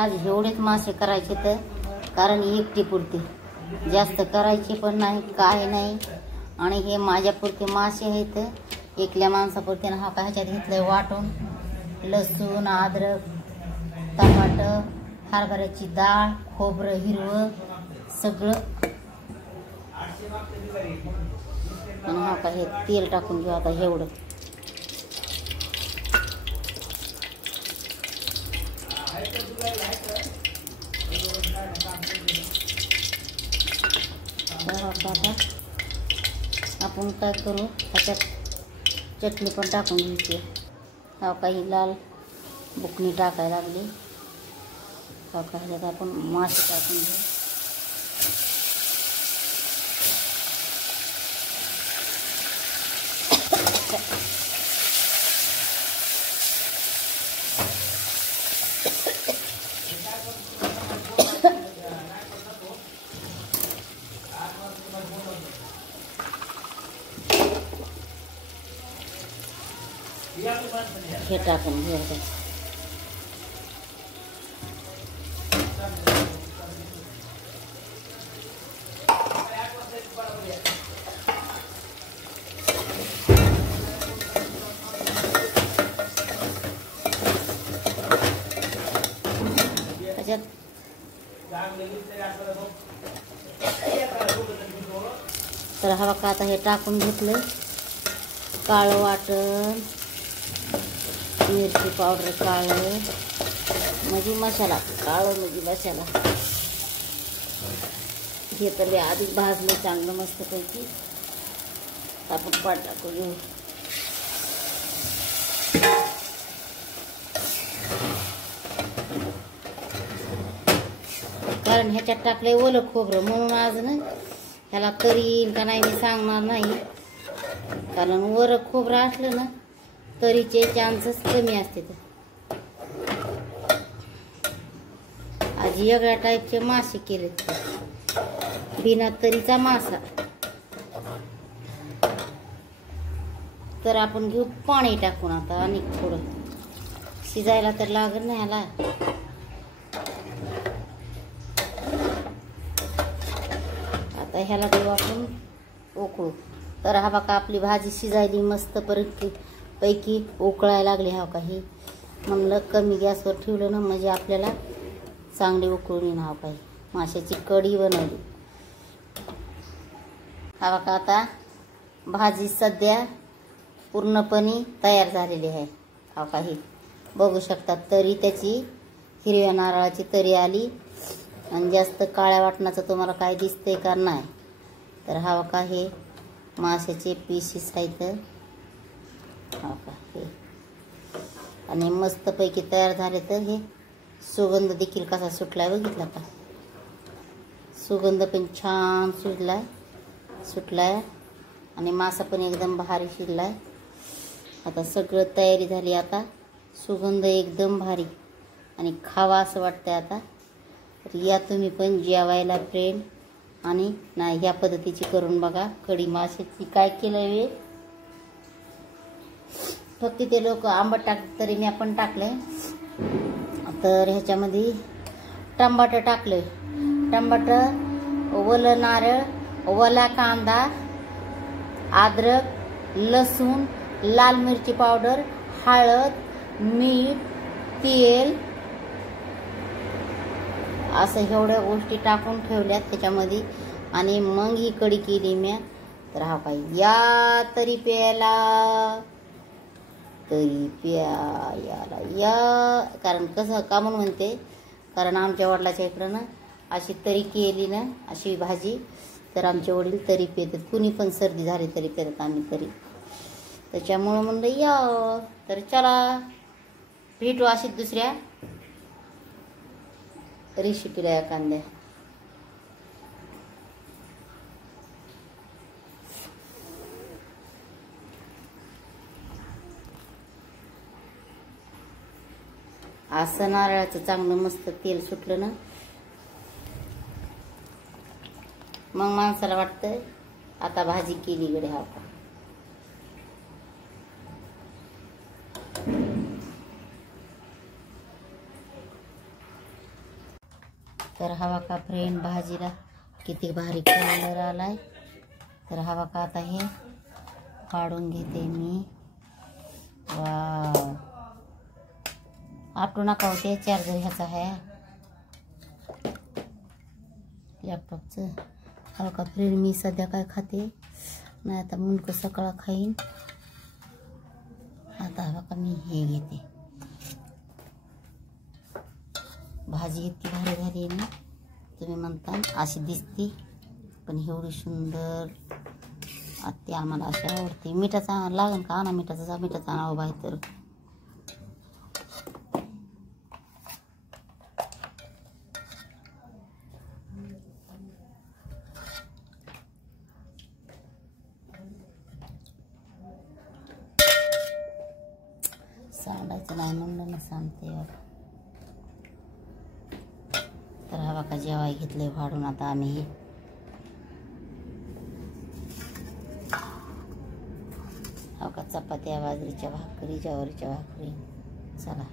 आज एवढेच मासे करायचे तर कारण एकटी पुरते जास्त करायचे पण नाही काय नाही. आणि हे माझ्यापुरते मासे आहेत एकल्या माणसापुरते. हा का ह्याच्यात घेतलंय वाटून लसूण अद्रक टमाटर हरभऱ्याची डाळ खोबरं हिरवं सगळं. आणि हा का हे तेल टाकून घेऊ आता एवढं. आपण काय करू ह्याच्यात चटणी पण टाकून घ्यायची. हा काही लाल बुकणी टाकायला लागली. हा का ह्याच्यात आपण मासे टाकून घेऊ. हे टाकून घ्यायचं. त्याच्यात तर हवा का आता हे टाकून घेतलं. काळं वाटण मिरची पावडर काळं म्हणजे मसाला काळं म्हणजे मसाला. हे तर आधीच भाजलं चांगलं मस्तपैकी. आपण पाट टाकू घेऊ. कारण ह्याच्यात टाकलंय ओलं खोबरं म्हणून आज ना ह्याला तरी येईल का नाही मी सांगणार नाही. कारण वर खोबरं असलं ना तरीचे चान्सेस कमी असते. आज वेगळ्या टाईपचे मासे केले बिना तरीचा मासा. तर आपण घेऊ पाणी टाकून आता आणि थोडं शिजायला तर लागेल ना ह्याला. आता ह्याला देऊ आपण उकळू. तर हा बघा आपली भाजी शिजायली मस्त पैकी उकळायला लागली. हा काही म्हणलं कमी गॅसवर ठेवलं ना म्हणजे आपल्याला चांगली उकळून येईन. हा काही माशाची कढी बनवली. हा बघा आता भाजी सध्या पूर्णपणे तयार झालेली आहे. हा काही बघू शकता तरी त्याची हिरव्या नारळाची तरी आली. आणि जास्त काळ्या वाटणाचं तुम्हाला काय दिसतंय का नाही. तर हा बघा हे माशाचे पीसेस आहेत. हा का हे आणि मस्तपैकी तयार झाले. तर हे सुगंध देखील कसा सुटलाय बघितला का. सुगंध पण छान सुटलाय आणि मासा पण एकदम भारी शिजलाय. आता सगळं तयारी झाली. आता सुगंध एकदम भारी आणि खावा असं वाटतंय आता. तर या तुम्ही पण जेवायला फ्रेंड. आणि नाही ह्या पद्धतीची करून बघा कढी माशाची. काय केलं वे फक्त ते लोक आंबट टाकतात तरी मी आपण टाकले. तर ह्याच्यामध्ये टमाटर टाकले. टमाटर ओलं नारळ ओला कांदा अद्रक लसूण लाल मिरची पावडर हळद मीठ तेल असं एवढ्या गोष्टी टाकून ठेवल्यात त्याच्यामध्ये. आणि मग ही कढी केली मी. तर हा काय या तरी प्यायला तरी प्यायला या. कारण कसं का म्हणून म्हणते कारण आमच्या वडिलाच्या इकडं ना अशी तरी केली ना अशी भाजी तर आमचे वडील तरी पितात. कुणी पण सर्दी झाली तरी पितात आम्ही तरी. त्याच्यामुळं म्हणलं या. तर चला भेटू अशीच दुसऱ्या रेसिपीला एखाद्या. असं नारळाचं चांगलं मस्त तेल सुटलं ना मग माणसाला वाटतं आता भाजी केली गडे. हा का तर हवा का फ्रेंड, भाजीला किती भारी कलर आलाय. तर हवा का आता हे काढून घेते मी. वाव, आपटू नका होते. चार्जर ह्याचा आहे लॅपटॉपचं. हवा का फ्रेंड, मी सध्या काय खाते नाही, आता मुंडकं सकाळ खाईन. आता हवा का मी हे घेते. भाजी इतकी भारी झाली आहे ना, तुम्ही म्हणता अशी दिसते पण एवढी सुंदर. आत्ते आम्हाला अशी आवडते. मिठाचा लागन का? आणा मिठाचा आणावं बाहेर. तर सांडायचं नाही म्हणलं ना, सांगते बाबा. तर हवा का जेवाय घेतले वाढून. आता आम्ही हवा का चपात्या, बाजरीच्या भाकरी, ज्वारीच्या भाकरी. चला.